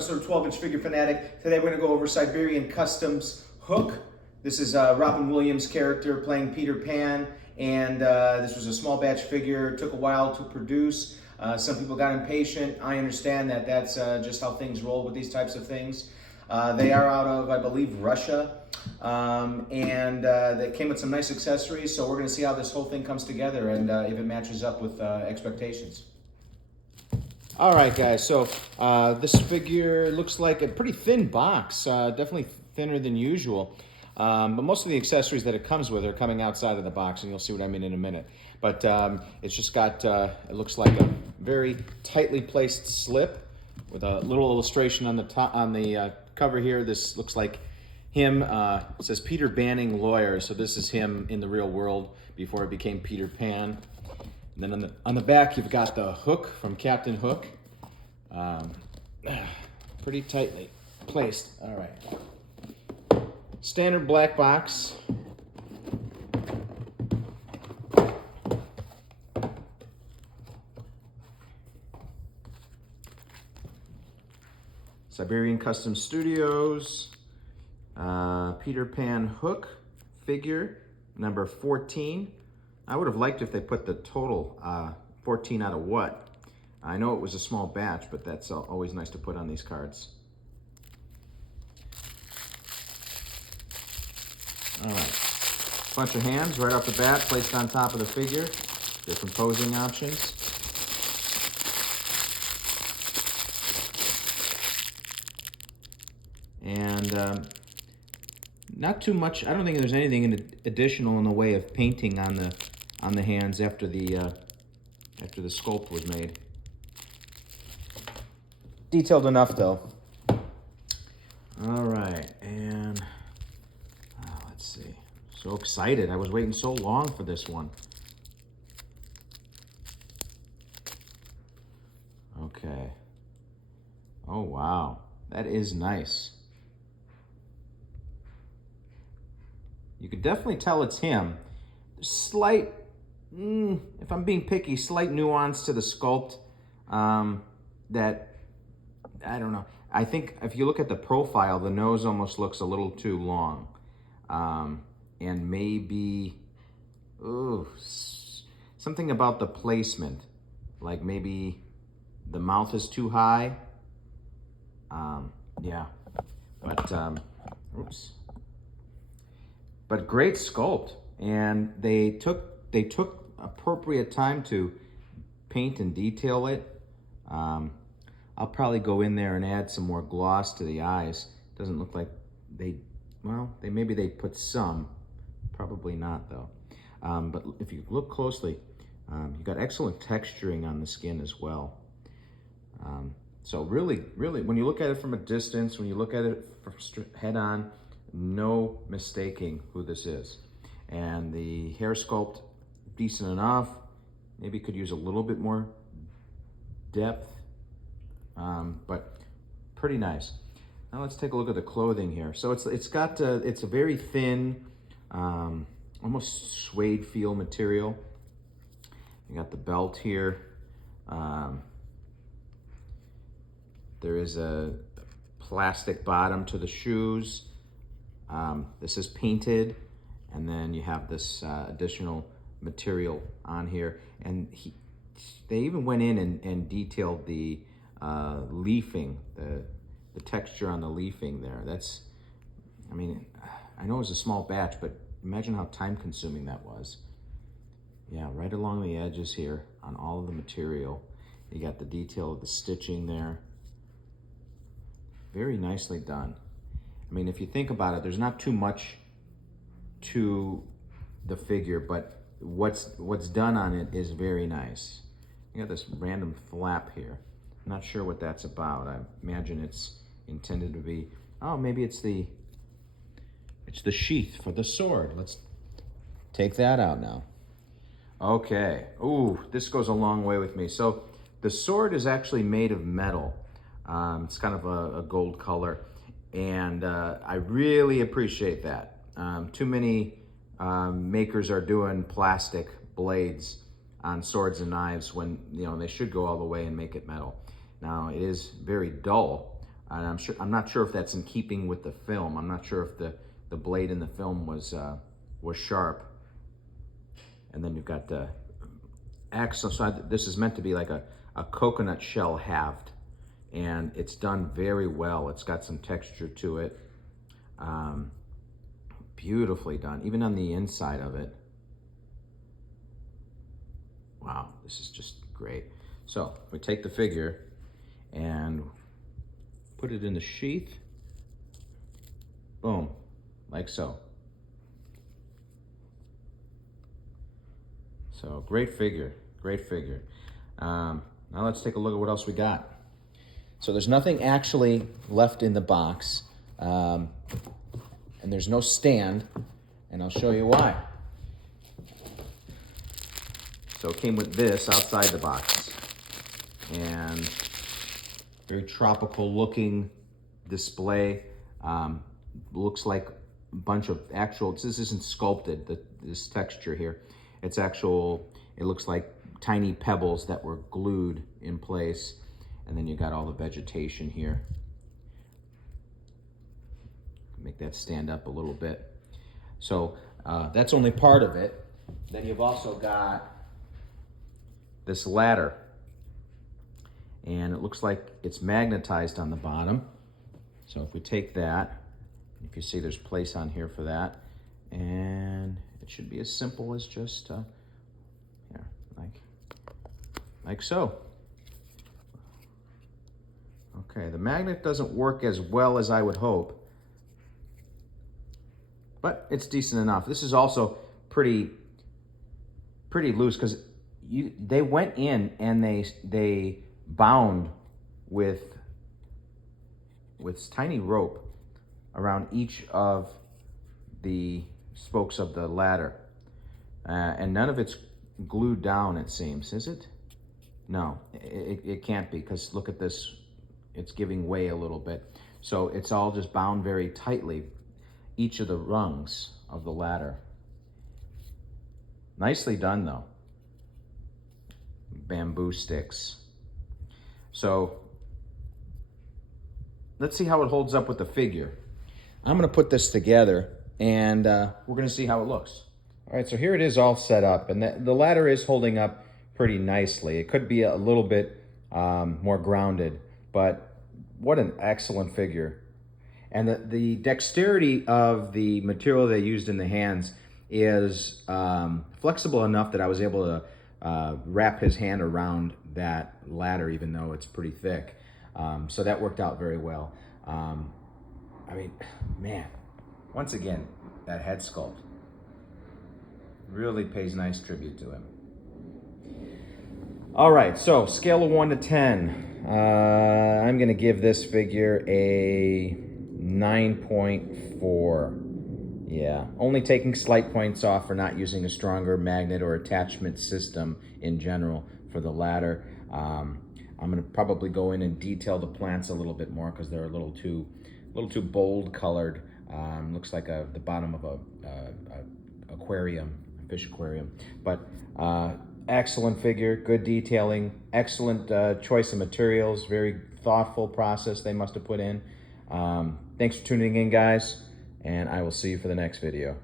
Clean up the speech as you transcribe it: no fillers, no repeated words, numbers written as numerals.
episode of 12-Inch Figure Fanatic. Today we're going to go over Siberian Customs Hook. This is Robin Williams' character playing Peter Pan, and this was a small batch figure. It took a while to produce. Some people got impatient. I understand that that's just how things roll with these types of things. They are out of, I believe, Russia, and they came with some nice accessories, so we're going to see how this whole thing comes together and if it matches up with expectations. All right, guys, so this figure looks like a pretty thin box, definitely thinner than usual. But most of the accessories that it comes with are coming outside of the box, and you'll see what I mean in a minute. But it's just got, it looks like a very tightly placed slip with a little illustration on the top, on the cover here. This looks like him. It says Peter Banning Lawyer, so this is him in the real world before it became Peter Pan. And then on the back, you've got the hook from Captain Hook. Pretty tightly placed. All right. Standard black box. Siberian Custom Studios. Peter Pan Hook figure, number 14. I would have liked if they put the total 14 out of what. I know it was a small batch, but that's always nice to put on these cards. All right, bunch of hands right off the bat, placed on top of the figure. Different posing options. And not too much. I don't think there's anything additional in the way of painting on the hands after the sculpt was made. Detailed enough, though. All right, and let's see. So excited! I was waiting so long for this one. Okay. Oh wow, that is nice. You could definitely tell it's him. Slight, if I'm being picky, slight nuance to the sculpt that, I don't know. I think if you look at the profile, the nose almost looks a little too long. And maybe, something about the placement. Like maybe the mouth is too high. Yeah, but, oops. But great sculpt, and they took appropriate time to paint and detail it. I'll probably go in there and add some more gloss to the eyes. Doesn't look like maybe they put some, probably not though. But if you look closely, you got excellent texturing on the skin as well. So really, when you look at it from a distance, when you look at it head on, no mistaking who this is. And the hair sculpt, decent enough. Maybe could use a little bit more depth, but pretty nice. Now let's take a look at the clothing here. So it's a very thin, almost suede feel material. You got the belt here. There is a plastic bottom to the shoes. This is painted, and then you have this additional material on here. And they even went in and detailed the leafing, the texture on the leafing there. That's, I mean, I know it was a small batch, but imagine how time-consuming that was. Yeah, right along the edges here on all of the material. You got the detail of the stitching there. Very nicely done. I mean, if you think about it, there's not too much to the figure, but what's done on it is very nice. You got this random flap here. I'm not sure what that's about. I imagine it's intended to be, maybe it's the sheath for the sword. Let's take that out now. Okay. Ooh, this goes a long way with me. So the sword is actually made of metal. It's kind of a gold color. And I really appreciate that. Too many makers are doing plastic blades on swords and knives when they should go all the way and make it metal. Now it is very dull, And I'm not sure if that's in keeping with the film. I'm not sure if the blade in the film was sharp. And then you've got the axle. So this is meant to be like a coconut shell halved, and it's done very well. It's got some texture to it. Beautifully done, even on the inside of it. Wow, this is just great. So we take the figure and put it in the sheath. Boom, like so. So great figure, great figure. Now let's take a look at what else we got. So there's nothing actually left in the box, and there's no stand, and I'll show you why. So it came with this outside the box, and very tropical looking display. Looks like a bunch of actual, this isn't sculpted, this texture here. It's actual, it looks like tiny pebbles that were glued in place. And then you got all the vegetation here. Make that stand up a little bit. So that's only part of it. Then you've also got this ladder. And it looks like it's magnetized on the bottom. So if we take that, if you see there's place on here for that, and it should be as simple as just here, like so. Okay, the magnet doesn't work as well as I would hope, but it's decent enough. This is also pretty loose because they went in and they bound with tiny rope around each of the spokes of the ladder, and none of it's glued down, it seems. Is it? No, it can't be, because look at this. It's giving way a little bit. So it's all just bound very tightly, each of the rungs of the ladder. Nicely done though. Bamboo sticks. So let's see how it holds up with the figure. I'm gonna put this together and we're gonna see how it looks. All right, so here it is all set up, and the ladder is holding up pretty nicely. It could be a little bit more grounded, but what an excellent figure. And the dexterity of the material they used in the hands is flexible enough that I was able to wrap his hand around that ladder, even though it's pretty thick. So that worked out very well. I mean, man, once again, that head sculpt really pays nice tribute to him. All right, so scale of 1 to 10. I'm gonna give this figure a 9.4. Yeah, only taking slight points off for not using a stronger magnet or attachment system in general for the ladder. I'm gonna probably go in and detail the plants a little bit more because they're a little too bold colored. Looks like the bottom of a aquarium, a fish aquarium. But excellent figure, good detailing, excellent choice of materials, very thoughtful process they must have put in. Thanks for tuning in, guys, and I will see you for the next video.